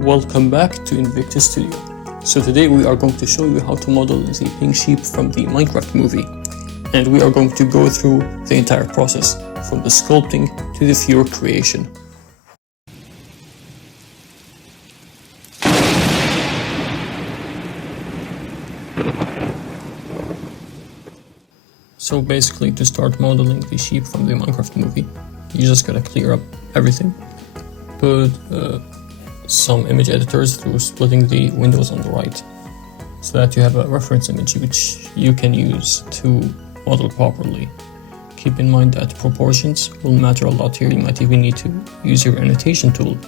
Welcome back to Invictus Studio. So today we are going to show you how to model the pink sheep from the Minecraft movie. And we are going to go through the entire process, from the sculpting to the figure creation. So basically, to start modeling the sheep from the Minecraft movie, you just gotta clear up everything. Put some image editors through splitting the windows on the right, so that you have a reference image which you can use to model properly. Keep in mind that proportions will matter a lot here. You might even need to use your annotation tool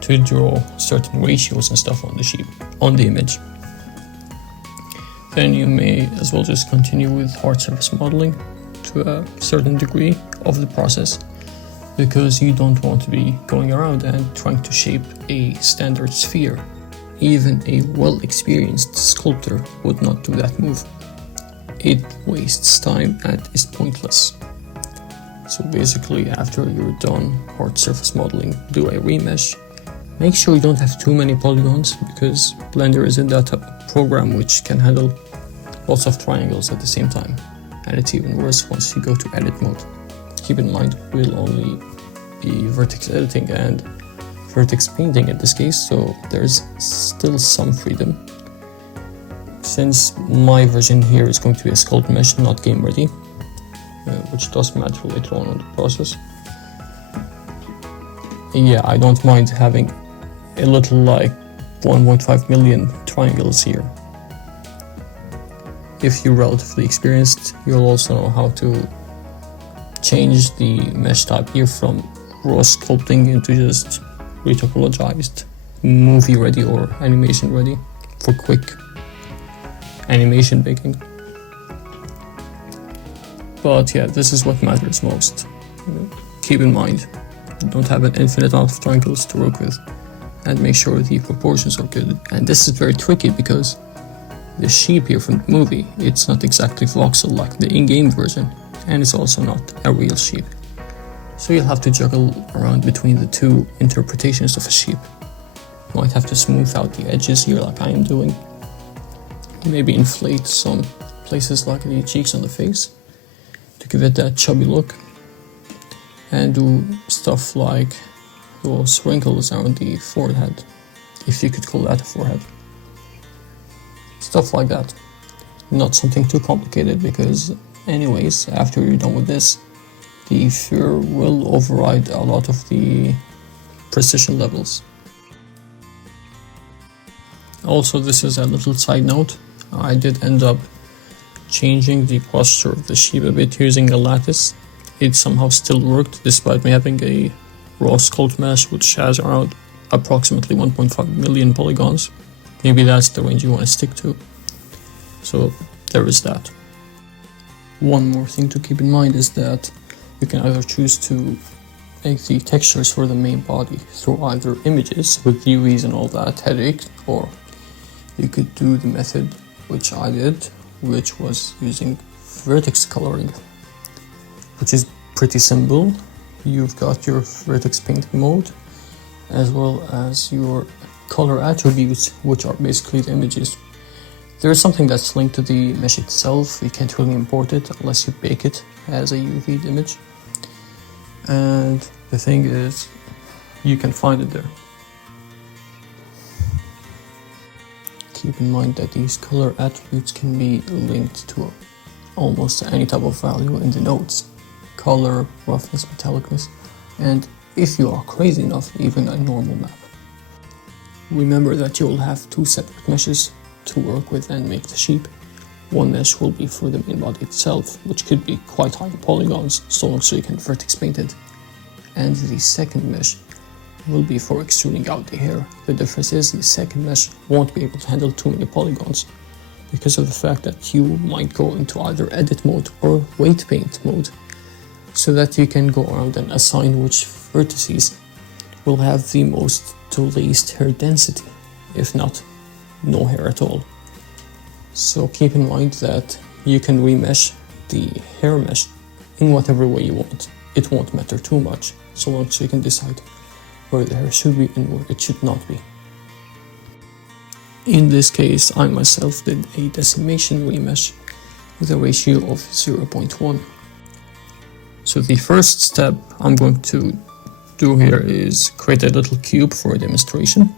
to draw certain ratios and stuff on the sheep, on the image. Then you may as well just continue with hard surface modeling to a certain degree of the process, because you don't want to be going around and trying to shape a standard sphere. Even a well-experienced sculptor would not do that move. It wastes time and is pointless. So basically, after you're done hard surface modeling, do a remesh. Make sure you don't have too many polygons, because Blender isn't that program which can handle lots of triangles at the same time. And it's even worse once you go to edit mode. Keep in mind, we'll only be vertex editing and vertex painting in this case, so there's still some freedom. Since my version here is going to be a sculpt mesh, not game ready, which does matter later on in the process. Yeah, I don't mind having a little like 1.5 million triangles here. If you're relatively experienced, you'll also know how to change the mesh type here from raw sculpting into just retopologized, movie ready or animation ready for quick animation making. But yeah, this is what matters most. Keep in mind, you don't have an infinite amount of triangles to work with, and make sure the proportions are good. And this is very tricky because the sheep here from the movie, it's not exactly voxel like the in-game version, and it's also not a real sheep. So you'll have to juggle around between the two interpretations of a sheep. You might have to smooth out the edges here like I am doing. Maybe inflate some places like the cheeks on the face to give it that chubby look. And do stuff like those wrinkles around the forehead, if you could call that a forehead. Stuff like that. Not something too complicated, because anyways, after you're done with this, the fur will override a lot of the precision levels. Also, this is a little side note, I did end up changing the posture of the sheep a bit using a lattice. It somehow still worked despite me having a raw sculpt mesh which has around approximately 1.5 million polygons. Maybe that's the range you want to stick to. So there is that. One more thing to keep in mind is that you can either choose to make the textures for the main body through either images with UVs and all that headache, or you could do the method which I did, which was using vertex coloring, which is pretty simple. You've got your vertex painting mode as well as your color attributes, which are basically the images. There's something that's linked to the mesh itself. You can't really import it unless you bake it as a UV image. And the thing is, you can find it there. Keep in mind that these color attributes can be linked to almost any type of value in the nodes. Color, roughness, metallicness, and if you are crazy enough, even a normal map. Remember that you will have two separate meshes to work with and make the sheep. One mesh will be for the main body itself, which could be quite high in polygons, so long so you can vertex paint it. And the second mesh will be for extruding out the hair. The difference is the second mesh won't be able to handle too many polygons, because of the fact that you might go into either edit mode or weight paint mode, so that you can go around and assign which vertices will have the most to least hair density, if not no hair at all. So keep in mind that you can remesh the hair mesh in whatever way you want. It won't matter too much, so long as you can decide where the hair should be and where it should not be. In this case, I myself did a decimation remesh with a ratio of 0.1. So the first step I'm going to do here is create a little cube for a demonstration.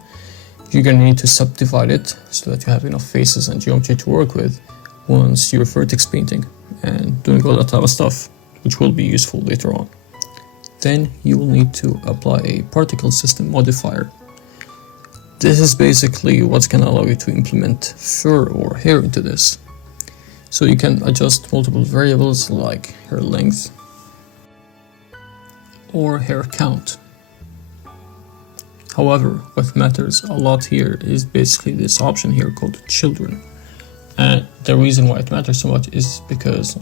You're going to need to subdivide it so that you have enough faces and geometry to work with once you're vertex painting and doing all that type of stuff, which will be useful later on. Then you will need to apply a particle system modifier. This is basically what's going to allow you to implement fur or hair into this. So you can adjust multiple variables like hair length or hair count. However, what matters a lot here is basically this option here called children. And the reason why it matters so much is because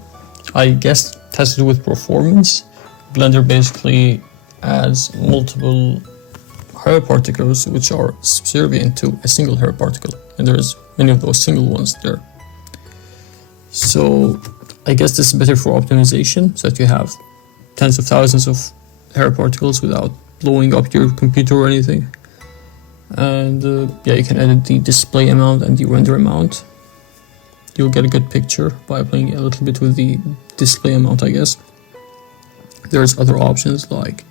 I guess it has to do with performance. Blender basically adds multiple hair particles which are subservient to a single hair particle, and there's many of those single ones there. So I guess this is better for optimization, so that you have tens of thousands of hair particles without blowing up your computer or anything. And yeah, you can edit the display amount and the render amount. You'll get a good picture by playing a little bit with the display amount, I guess. There's other options like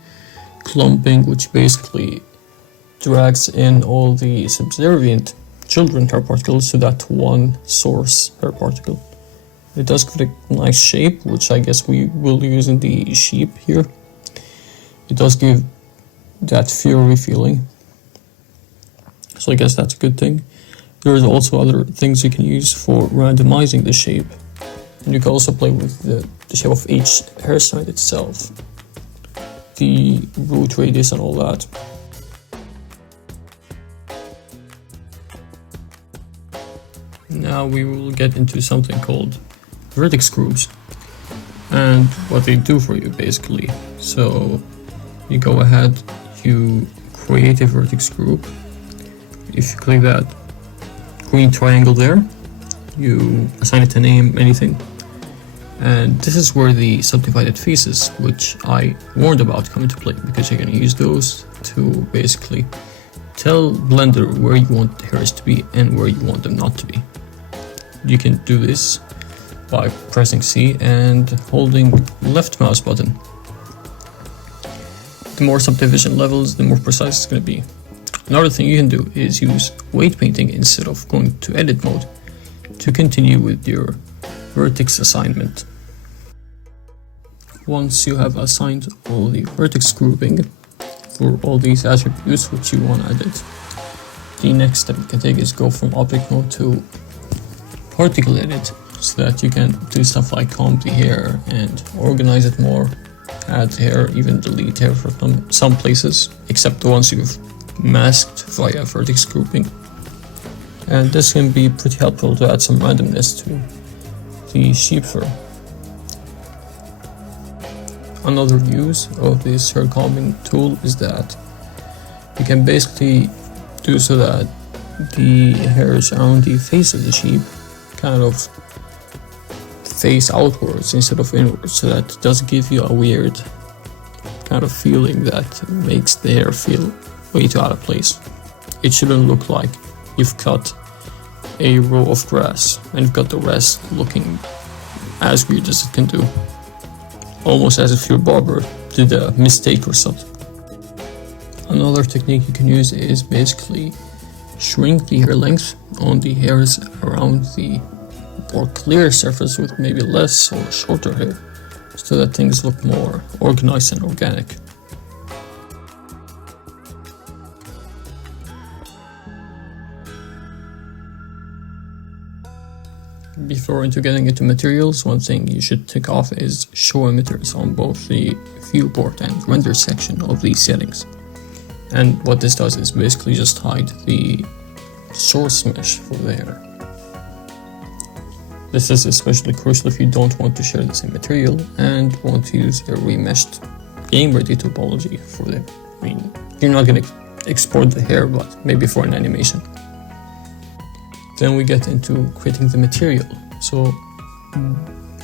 clumping, which basically drags in all the subservient children hair particles to that one source hair particle. It does give a nice shape, which I guess we will use in the sheep here. It does give that furry feeling, so I guess that's a good thing. There's also other things you can use for randomizing the shape, and you can also play with the shape of each hair strand itself, the root radius and all that. Now we will get into something called vertex groups and what they do for you basically. So you go ahead, you create a vertex group. If you click that green triangle there, you assign it a name, anything. And this is where the subdivided faces, which I warned about, come into play, because you're going to use those to basically tell Blender where you want the hairs to be and where you want them not to be. You can do this by pressing C and holding left mouse button. The more subdivision levels, the more precise it's going to be. Another thing you can do is use weight painting instead of going to edit mode to continue with your vertex assignment. Once you have assigned all the vertex grouping for all these attributes which you want to edit, the next step you can take is go from object mode to particle edit, so that you can do stuff like comb the hair and organize it more, add hair, even delete hair for some places, except the ones you've masked via vertex grouping. And this can be pretty helpful to add some randomness to the sheep fur. Another use of this hair combing tool is that you can basically do so that the hairs around the face of the sheep kind of face outwards instead of inwards, so that it does give you a weird kind of feeling that makes the hair feel way too out of place. It shouldn't look like you've cut a row of grass and you've got the rest looking as weird as it can do, almost as if your barber did a mistake or something. Another technique you can use is basically shrink the hair length on the hairs around the more clear surface with maybe less or shorter hair, so that things look more organized and organic. Before getting into materials, one thing you should tick off is show emitters on both the viewport and render section of these settings. And what this does is basically just hide the source mesh for the hair. This is especially crucial if you don't want to share the same material and want to use a remeshed game-ready topology for the hair. I mean, you're not going to export the hair, but maybe for an animation. Then we get into creating the material. So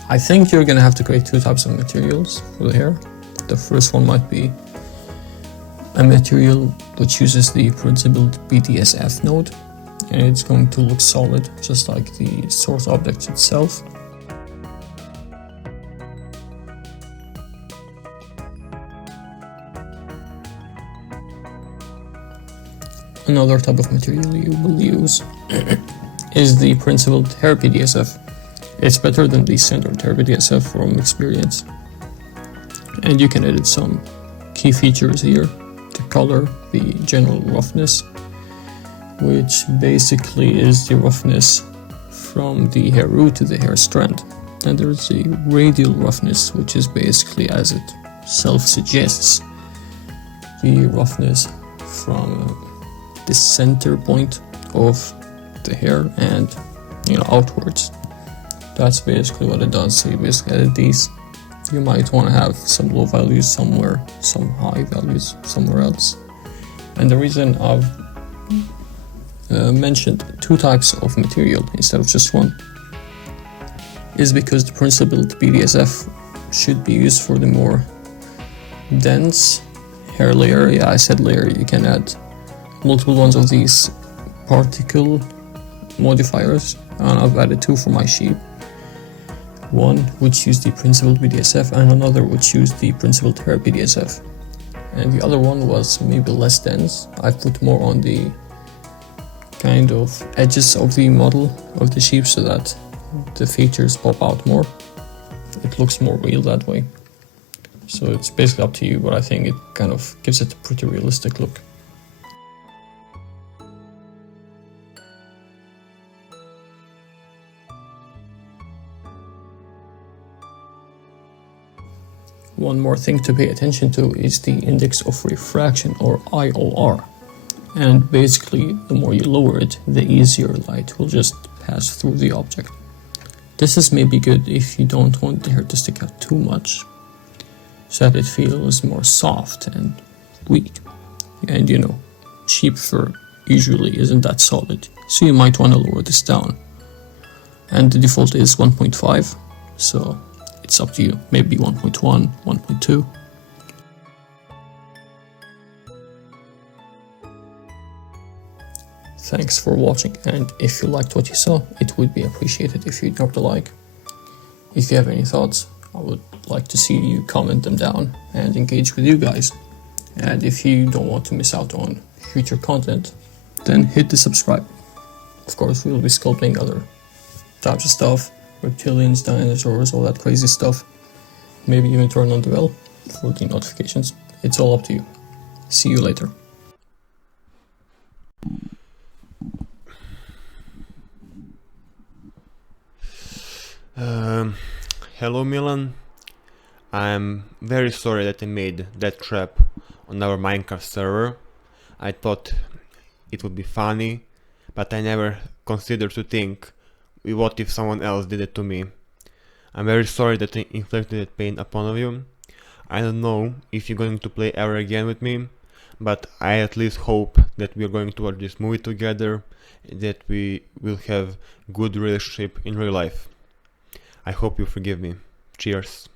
I think you're going to have to create two types of materials for the hair. The first one might be a material which uses the principled BDSF node, and it's going to look solid, just like the source object itself. Another type of material you will use is the principled hair PDSF. It's better than the standard hair PDSF from experience. And you can edit some key features here: the color, the general roughness, which basically is the roughness from the hair root to the hair strand. And there's the radial roughness, which is basically, as it self-suggests, the roughness from the center point of the hair and, outwards. That's basically what it does. So you basically edit these. You might want to have some low values somewhere, some high values somewhere else. And the reason I've mentioned 2 types of material instead of just one is because the principled PDSF should be used for the more dense hair layer. Yeah, I said layer. You can add multiple ones of these particle modifiers, and I've added 2 for my sheep. One which used the principled PDSF and another which used the principled hair PDSF. And the other one was maybe less dense. I put more on the kind of edges of the model of the sheep so that the features pop out more. It looks more real that way. So it's basically up to you, but I think it kind of gives it a pretty realistic look. One more thing to pay attention to is the index of refraction, or IOR. And basically, the more you lower it, the easier light will just pass through the object. This is maybe good if you don't want the hair to stick out too much, so that it feels more soft and weak. And sheep fur usually isn't that solid, so you might want to lower this down. And the default is 1.5, so it's up to you, maybe 1.1, 1.2. Thanks for watching, and if you liked what you saw, it would be appreciated if you dropped a like. If you have any thoughts, I would like to see you comment them down and engage with you guys. And if you don't want to miss out on future content, then hit the subscribe. Of course, we'll be sculpting other types of stuff. Reptilians, dinosaurs, all that crazy stuff. Maybe even turn on the bell for the notifications. It's all up to you. See you later. Hello Milan. I'm very sorry that I made that trap on our Minecraft server. I thought it would be funny, but I never considered to think, what if someone else did it to me? I'm very sorry that I inflicted that pain upon you. I don't know if you're going to play ever again with me, but I at least hope that we are going to watch this movie together, that we will have good relationship in real life. I hope you forgive me. Cheers.